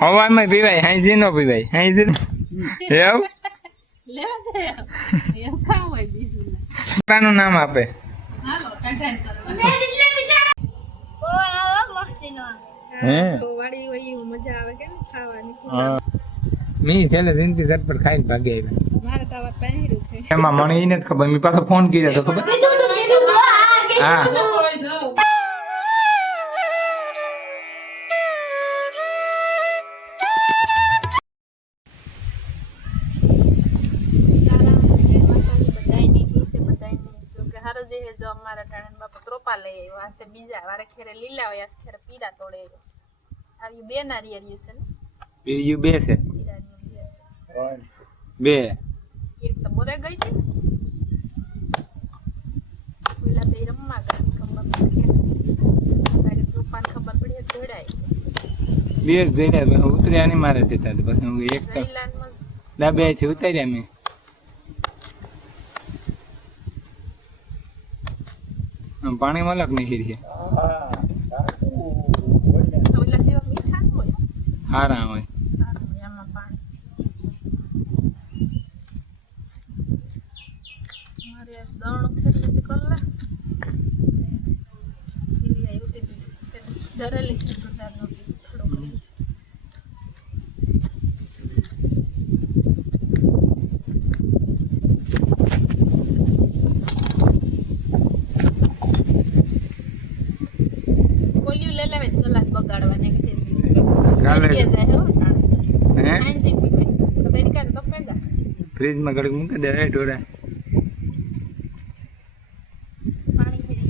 હવામાં પીવાય, હાઈજી નો પીવાય, હાઈજી એવું નું નામ આપે. મી છેલ્લે જિંદગી ઝટપટ ખાઈને ભાગી આવ્યા. એમાં મને એ નથી ખબર, મેં પાછો ફોન કર્યો તો ખબર. હા અમારા ટાણા બાપા ત્રોપા લઈ આવ્યા છે, બીજા વારે ખેરે લીલા હોય ખેરે પીરા તોડે આવ્યું. બે નારિયેળ છે ને બીજું બે છે, બે એક તો બોરે ગઈ હતી, પેલા બે રમવા ગયા ખબર ત્રોપાને ખબર પડી જોડાય બે જઈને ઉતર્યા નહીં મારે થતા, પછી હું એક ડાબે થી ઉતાર્યા મેં. પાણી મલક નહીં છે, હારા હોય ફ્રીજમાં ઘડીક મૂકી દે ઢોરા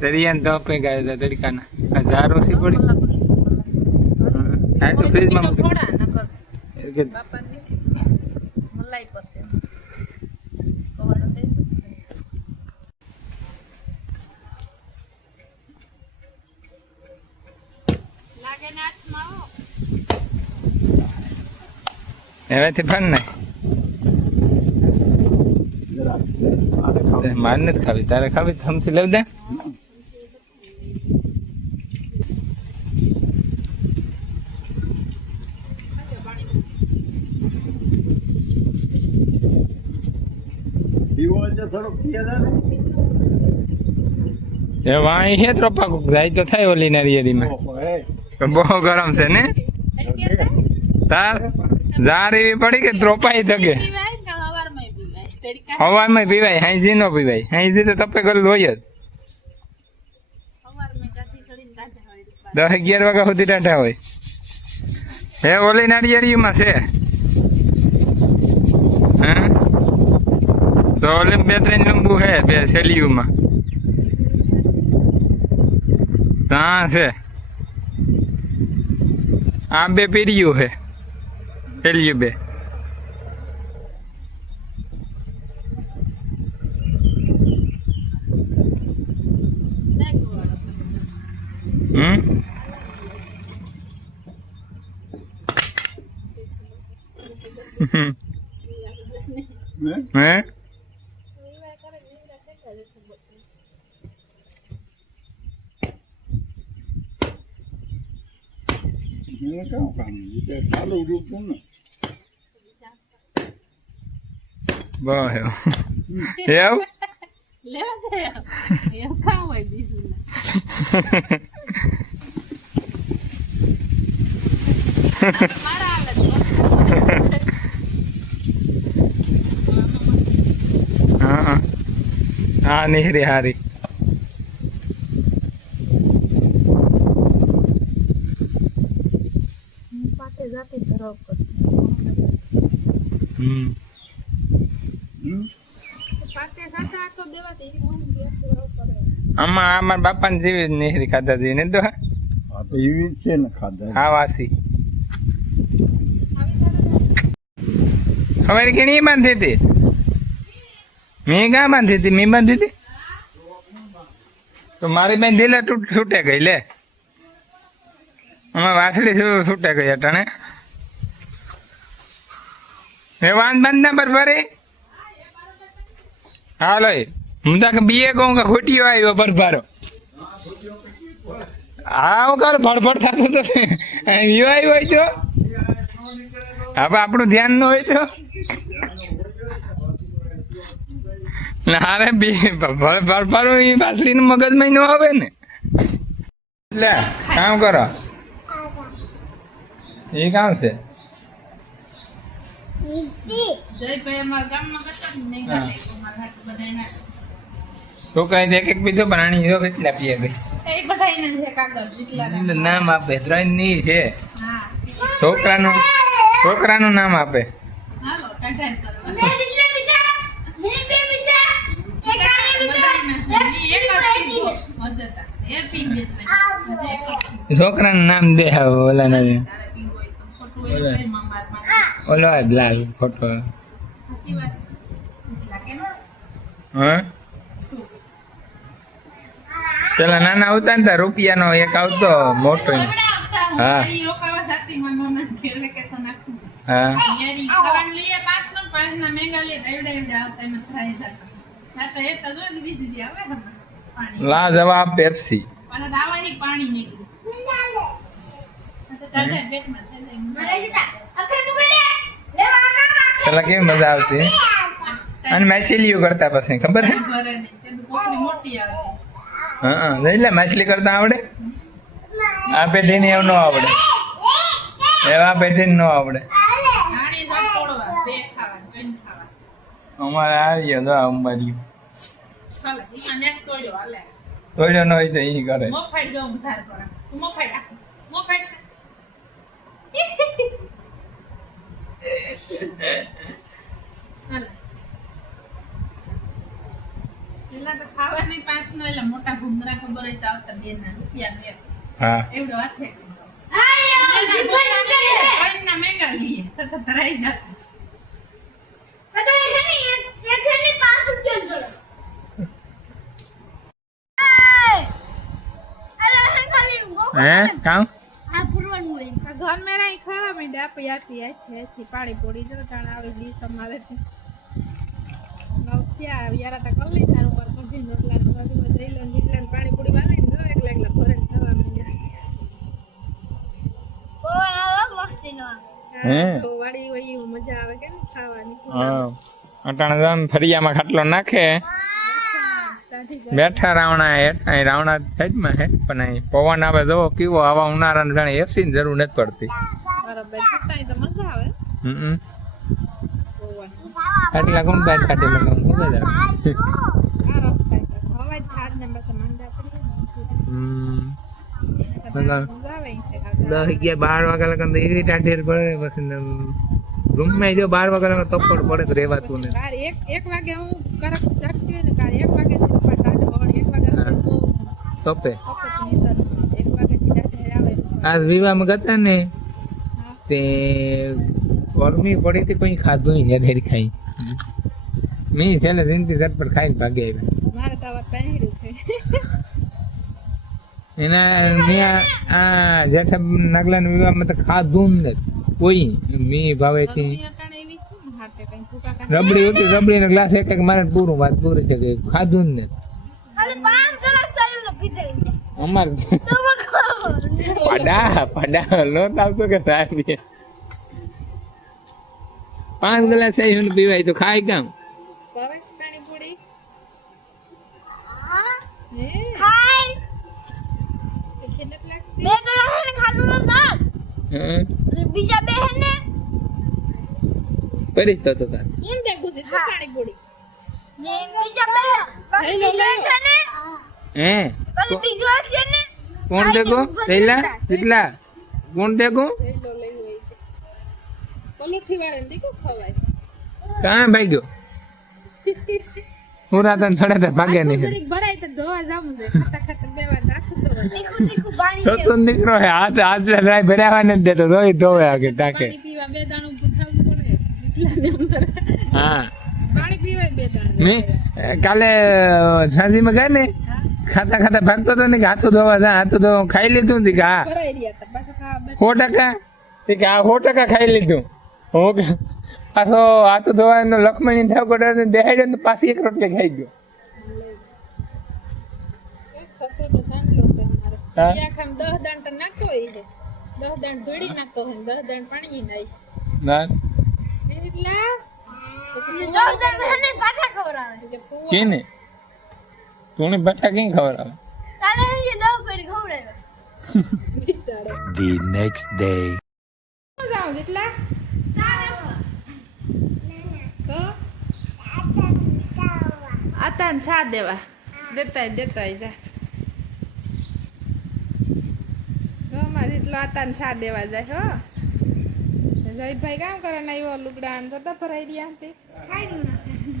દરિયાને તો આપે ગયા તડકાના ઝાર ઓછી પડી. હા તો ફ્રીજમાં મૂકી એવાથી ફાન ને માર નથી ખાવી, તારે ખાવી થમસી લઈ દે. વાય હે ત્રોપા કોક જાય તો થાય ઓલી નારિયેળીમાં બહુ ગરમ છે ને તાર ઝાર એવી પડી કે ત્રોપાઈ થકે. હવામાં પીવાય, હાઈજી નો પીવાય, હાઈજી તો તપે ગયેલું હોય જ. 10-11 વાગ્યા સુધી ટાઢા હોય. હે ઓલી નારિયેળીમાં છે હા, તો ઓલે 2-3 લીંબુ હે, 2 શેલીયુમાં હા છે. આ 2 પીરિયું હે, શેલીયું 2. હે હા નિહરી હારી આમાં અમારા બાપા ને જેવી નિહરી ખાધા હતી ને તો એવી છે ને ખાધા હા વાસી हमारी के नहीं बांधी थी मैं कहाँ बांधी थी मैं बांधी थी तो मारी बहन दिला छूटे गई ले हमारे वासड़ी छूटे गई अटाने मैं वान बांधना बरबर हालो हूँ तो बीए कहूँगा खोटियो आयो बरबारो હા હું કાલ ભડભડ થતું તો યુઆઈ હોય તો હવે આપણું ધ્યાન ન હોય તો અરે ભડભડ એ બાસડીનું મગજમાં ન આવે ને લે કામ કરો એ કામ છે જયભાઈ અમારા ગામમાં કરતા ને નહીં હા. કરે અમારા હાથ બધાયના. છોકરા એક એક પીધો પણ આની જો કેટલા પીએ ગઈ એ બધાયના છે કાગળ જેટલા નામ આપે 3 ની છે હા છોકરાનું નામ આપે હાલો ટાઢાઈ કરો બધાયના છે ઈ એક જ કીધું હસતા એ પીન બેતને હજે એક જ કીધું. છોકરાનું નામ દે હવે ઓલા ના તારે પીવું હોય તો ખોટું હોય તો કઈ માર ઓલો લાલ ફોટો હસી વાત લાગે ને હા પેલા નાના આવતા ને ત્યાં રૂપિયાનો એક આવતો મોટો હા. હા રોકાવા જાતી મારી મમ્મી ઘેર વેકેશન આખું હા યારી ખાવાનું લઈએ 5 નો 5 ના મેગા લે એવડા આવતા એમ થાય જાતા તાતા એ તો જોઈ દીધી સીધી આવે હમણાં પાણી લા જવાબ પેપ્સી અને દાવાની પાણી નીકળ્યું આ તો ટાઢા પેટમાં થઈ જાય પેલા કેવી મજા આવતી અને માછલીઓ કરતા પછી ખબર હે ઘરે નહીં તે પોખરી મોટી આવે હા જોઈ લે માછલી કરતા આવડે આ પેઢીને એવું ન આવડે એવા પેઢીને ન આવડે નાની જ તોડવા બે ખાવા ત્રણ ખાવા અમારે આવ્યો તો અંબાડ્યું ચાલે ઈમાં નેટ તોડ્યો હાલે તોડ્યો ન હોય તો ઈ કરે મોફાડ જાઉં ધાર પર તું મોફાડ આખ મોફાડ હાલે પેલા તો ખાવાની 5 નો એટલે મોટા ભૂંગરા ખબર હોય તો આવતા 2 ના રૂપિયા બે હા એવડો હાથે ના મેગા લઈએ તો ધરાઈ જાતું હે કામ ઘર में रही खावा में डापी आपी ऐसी पानी पूरी जो ताण आवे दी समारे थी नौथिया यारा ता कर ली थार ऊपर कभी नोटला नोटी में जई लन जितला पानी पूरी वाले जो एकला एकला फरे खावा में હે તો વાડી વઈ મજા આવે કે ખાવાની હા અટાણે જામ ફરિયામાં ખાટલો નાખે બેઠા રાવણા અહીં રાવણા સાઈડમાં હે પણ અહીં પવન આવે જો કેવો આવા ઉનાળાને જાણે એસી ની જરૂર નથી પડતી બરાબર છતાંય તો મજા આવે હમ ખાટલા કોણ બાદ ખાટેલા કોણ મજા આવે આ રસ્તા હવાજ ખાદ ને બસ મંદા પડી મજા આવે છે 10 11 12 વાગ્યા લગન તો એવી ટાઢેર પડે પછી રૂમ માં જો 12 વાગ્યા લગન તપડ પડે તો રહેવાતું ને કાર એક વાગે હું કરક જાગતી હોય ને કાર 1 વાગે થી ઉપર ટાઢ પવન 1 વાગે બહુ તપે એક વાગે થી ટાઢ આવે આજ વિવાહમાં ગયા ને તે ગરમી પડી હતી કોઈ ખાધું ને ઢેર ખાઈ મેં છેલ્લે જિંદગી ઝટપટ ખાઈને ભાગી આવ્યા મારે તો વાત પહેર્યું છે એના આ જેઠા નગલાના વિવાહમાં તો ખાધું જ નથી કોઈ મી ભાવે છે એવી છે ને હાટે કઈ ભૂકા કાઢી રબડી હતી રબડીનો ગ્લાસ એક એક મારે પૂરું વાત પૂરી છે કે ખાધું જ નથી અમારે પડા લોટ આવતો કે સાહેબ 5 ગ્લાસ અહીં પીવાય તો ખાય કામ ભાવે છે પાણી પૂરી ખેલત લાગતી હં? પરીશ તો તાર કોણ દેખું છે પાણી પૂરી હે કોણ દેખો પહેલા કેટલા કોણ દેખો થેલો લઈ હોય પલોઠી વાળે દીકો ખવાય કાં ભાગ્યો હું રાતન સડે ભાગે નહીં જરીક ભરાય તો ધોવા જાવું છે ખાતા ખાતા બે વાર નાખું તો સતોન દીકરો હે હાથ રાય ભર્યા નથી દેતો રોઈ ધોવે આગે ટાકે પાણી પીવા બે દાણું બુધાવવું પડે એટલાને અંદર હા પાણી પીવાય બે દાણું મેં કાલે સાંજીમાં ગયા ને ખાતા ખાતા ભાગતો હતો ને કે હાથું ધોવા જા હાથું ધોવા ખાઈ લીધું ને કે હા ભરાઈ રહ્યા હતા પાછા ખાવા બે 100% કે આ 100% ખાઈ લીધું હું કે પાછો હાથું ધોવાનો લક્ષ્મણી ઠાકોર દેખાડ્યો ને પાછી એક રોટલી ખાઈ ગયો એક સતુનો સાંડલો છે અમારે હા? ઈ આખામાં 10 દાણ તો નાખતો હોય છે 10 દાણ ધોળી નાખતો હોય 10 દાણ પાણી નાઈ ના એટલા પછી 10 દાણ મને પાઠા ખવરાવે કે ફુવા કેને તું બટા કેમ ખબર આવે તારે એ 10 પડી ખવરાવે બિસાડો The next day. જાવ જેટલા તો આતાન સા દેવા દેતાય જા તો મારે એટલો આતાન સા દેવા જાય હો જયભાઈ કામ કરે ને આવ્યો લુગડા ને તો ભરાઈ રહ્યા તે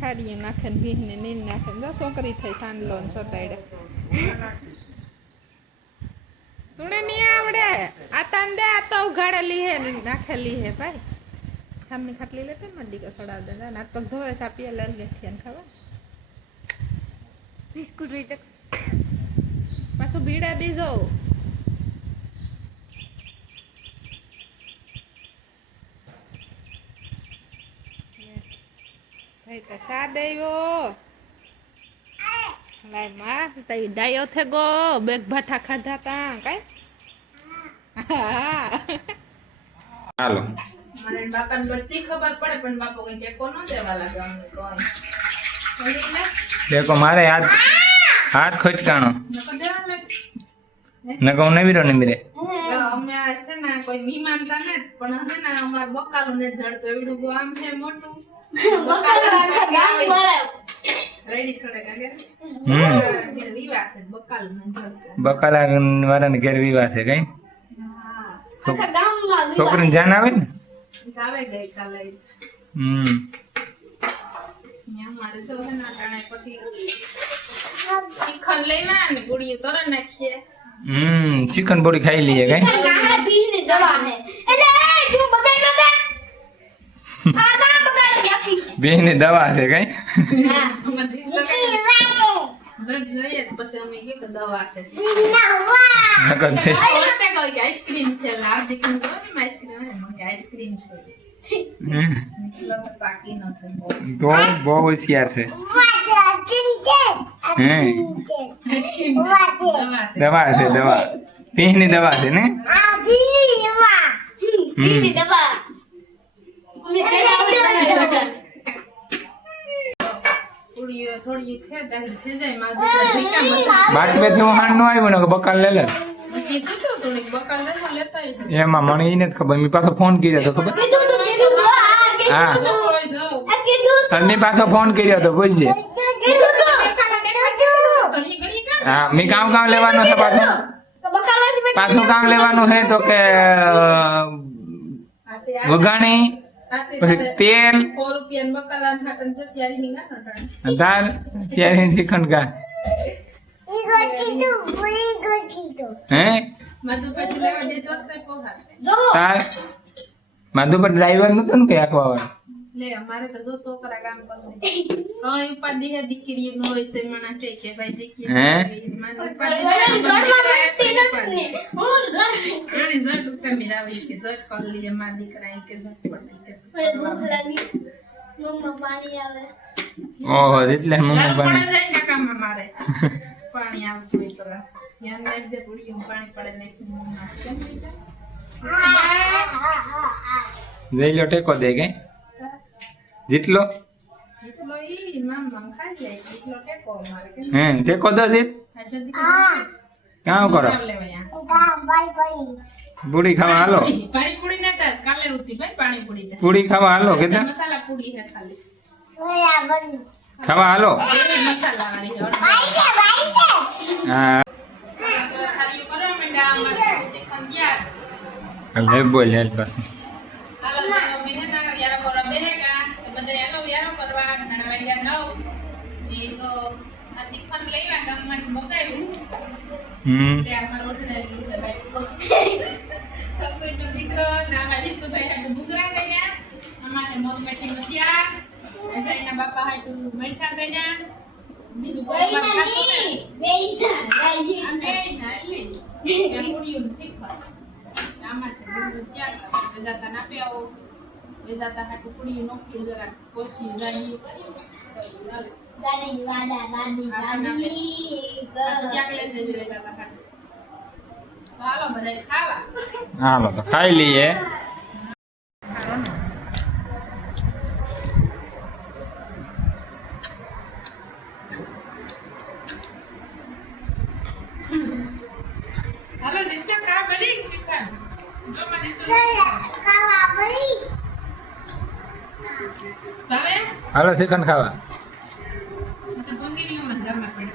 ખાડી નાખે ને ભીને નીન નાખે ને છોકરી થઈ સાંડલો ને છોટાડે તુણે નહીં આવડે આતાન દે આ તો ઉઘાડેલી હે ને નાખેલી હે ભાઈ ખામની ખાટલી લેતે ને દીકો સડાવ દે નાક પગ ધોવે સાપીએ લઈ લેઠી ને ખાવા બિસ્કુટ રીટે પાછું ભીડા દીજો ભાઈ તો સા દેવો લાય માં તઈ ડાયો થે ગો બેગ ભાઠા ખાધા તા કાઈ હાલો મને બાપાને બધી ખબર પડે પણ બાપો કઈ ટેકો ન દેવા લાગે અમને કોઈ દેખો મારે હાથ ખોચકાણો નકો દેવા લાગે નકો નવીરો નમીરે અમે આ છે ને કોઈ મહેમાન તા ને પણ હવે ને અમાર બકાલું ને જડતો એવડું ગો આમ છે મોટું રેડી છોડે કાગે વિવાહ છે બકાલું ને જડતો બકાલા વાળાને ઘેર વિવાહ છે કઈ છોકરીને જાન આવે ને આવે ગઈ કાલે અમારે જો હે ના જાણે પછી શીખન લઈવા ને ગુડીએ તરત નાખીએ ચિકન બોડી ખાઈ લઈએ કઈ બેન ની દવા છે કઈ નકર તે આઈસ્ક્રીમ છે લાવ દીકરી આઈસ્ક્રીમ છે બાકી ન છે તો બહુ હોશિયાર છે દવા છે દવા પીહ ની દવા છે ને થોડી થઈ જાય માં બાકી બે હું હાણ નો આવ્યો ને બકાલ લે લે એમાં મને ઈ નથી ખબર મેં પાછો ફોન કર્યો તો ખબર હા મેં પાછો ફોન કર્યો તો પૂછજે હા મેં કામ લેવાનું છે પાછું કામ લેવાનું છે તો કે વઘાણી પછી તેલ દાળ શિયાળી શ્રીખંડ કા હે તાર માધુપર ડ્રાઈવર નતો ને કઈ આખવા વાળો લે અમારે તો જો છોકરા કામ કરે હા ઉપાધિ હે દીકરી નો હોય તે મને કહે કે ભાઈ દીકરી હે મને ઉપાધિ આને જટ ઉપર મિરાવી કે જટ કર લીએ માર દીકરા કે જટ પડી કે ભૂખ લાગી મમ્મા પાણી આવે ઓહો એટલે મમ્મી પણ પણ જાય કાકામાં મારે પાણી આવતું હોય તો યાર ને જે પૂરી પાણી પડે ને જઈ લો ટેકો દે કે જીતલો જેટલો ઈ મામ ખાઈ લે જેટલો ટેકો મારે કે હે ટેકો દો જીત આજે દીકરી કામ કરો પૂરી ખાવા હાલો પાણી પૂરી ના તાસ કાલે ઉતી ભાઈ પાણી પૂરી દે પૂરી ખાવા હાલો કે મસાલા પૂરી હે ખાલી ખાવા હાલો મસાલા વાળી હા ખાલી કરો મંડા અમાર શીખમ ગયા હવે બોલ હેલ બસ હાલો મેહના યાર કરો બેહેગા તો બધે યાલો યારો કરવા ઘણા વાગ્યા જાવ એ તો આ શીખમ લઈવા ગામમાં મગાવ્યું એટલે અમાર ઓઠને સપોઈનો દીકરો ના મારી તો ભાઈ હાટુ બુગરા ગયા અમારે મોર મેઠી મસિયા એના બાપા હાટુ મૈસા ગયા બીજું કોઈ બાપ ખાતું નહીં અમે ના લે ત્યાં પૂરીઓ શીખવા આમાં છે બધું શિયા વેજાતા ના પેઓ વેજાતા હાટુ પૂરી નોકરી જરા કોશી જાની દાદી વાડા દાદી દાદી શાક લે જઈ વેજાતા હાટુ હાલો બધાય ખાવા. હાલો તો ખાઈ લઈએ. હાલો નિત્ય ખાવા બની શ્રીખંડ. જો મને તો ખાવા પડી ભાવે હાલો શ્રીખંડ ખાવા. તો ભંગીરીઓમાં જમા પડે.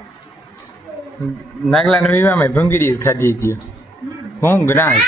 નાગલા ને વિવામાં ભૂંગળી ખાધી હતી. હું ગ્રાહક